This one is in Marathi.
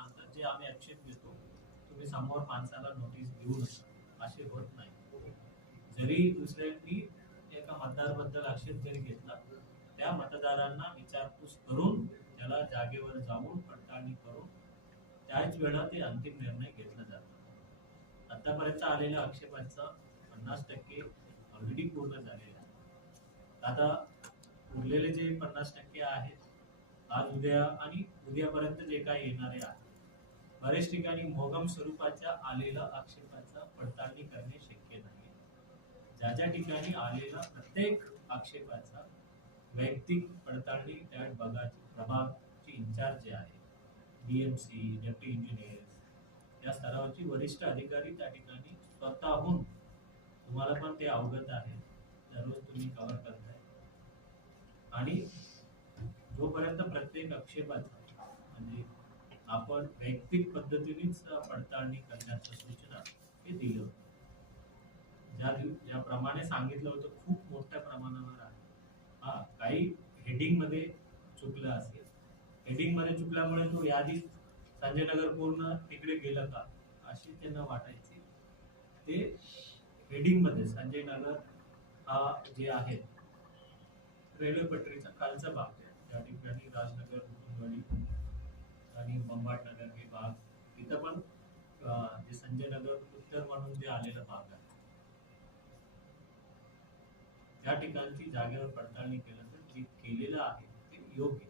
सांगतात जे आम्ही ऍक्शन घेतो, तुम्ही समोर माणसाला नोटीस देऊ नका, असे होत नाही. जरी दुसऱ्यांनी एका मतदाराबद्दल आक्षेप जरी घेतला, त्या मतदारांना विचारपूस करून त्याला जागेवर जाऊन पडताळणी करून त्याच वेळा ते अंतिम निर्णय घेतला जातो. आतापर्यंत आलेल्या आक्षेपांचा 50% ऑलरेडी पूर्ण झालेला आहे. आता उरलेले जे 50% आहेत, आज उद्या आणि उद्यापर्यंत जे काही येणारे आहेत, बरेच ठिकाणी मोगम स्वरूपाच्या आलेल्या आक्षेपांचा पडताळणी करणे शक्य नाही. ज्या ठिकाणी आलेला प्रत्येक आक्षेपाचा वैयक्तिक पडताळणी त्या प्रभागची इन्चार्ज जे आहे, डीएमसी, डेप्टी इंजिनियर या स्तरावरची वरिष्ठ अधिकारी त्या ठिकाणी स्वतःहून, तुम्हाला पण ते अवगत आहे, दररोज तुम्ही कव्हर करताय, आणि जोपर्यंत प्रत्येक आक्षेपाचा म्हणजे आपण वैयक्तिक पद्धतीनेच पडताळणी करण्याच्या सूचना हे दिलं होतं. ज्याप्रमाणे सांगितलं होतं खूप मोठ्या प्रमाणावर आहे. हा, काही हेडिंग मध्ये चुकलं असेल, हेडिंग मध्ये चुकल्यामुळे तो यादी संजय नगर पूर्ण तिकडे गेलं का अशी त्यांना वाटायची. ते हेडिंग मध्ये संजय नगर हा जे आहे रेल्वे पटरीचा खालचा भाग आहे, त्या ठिकाणी राजनगर, मुकुंदवाडी आणि बंबाट नगर हे भाग, तिथं पण जे संजय नगर उत्तर म्हणून जे आलेला भाग आहे, त्या ठिकाणची जागेवर पडताळणी केलं तर जे केलेलं आहे ते योग्य.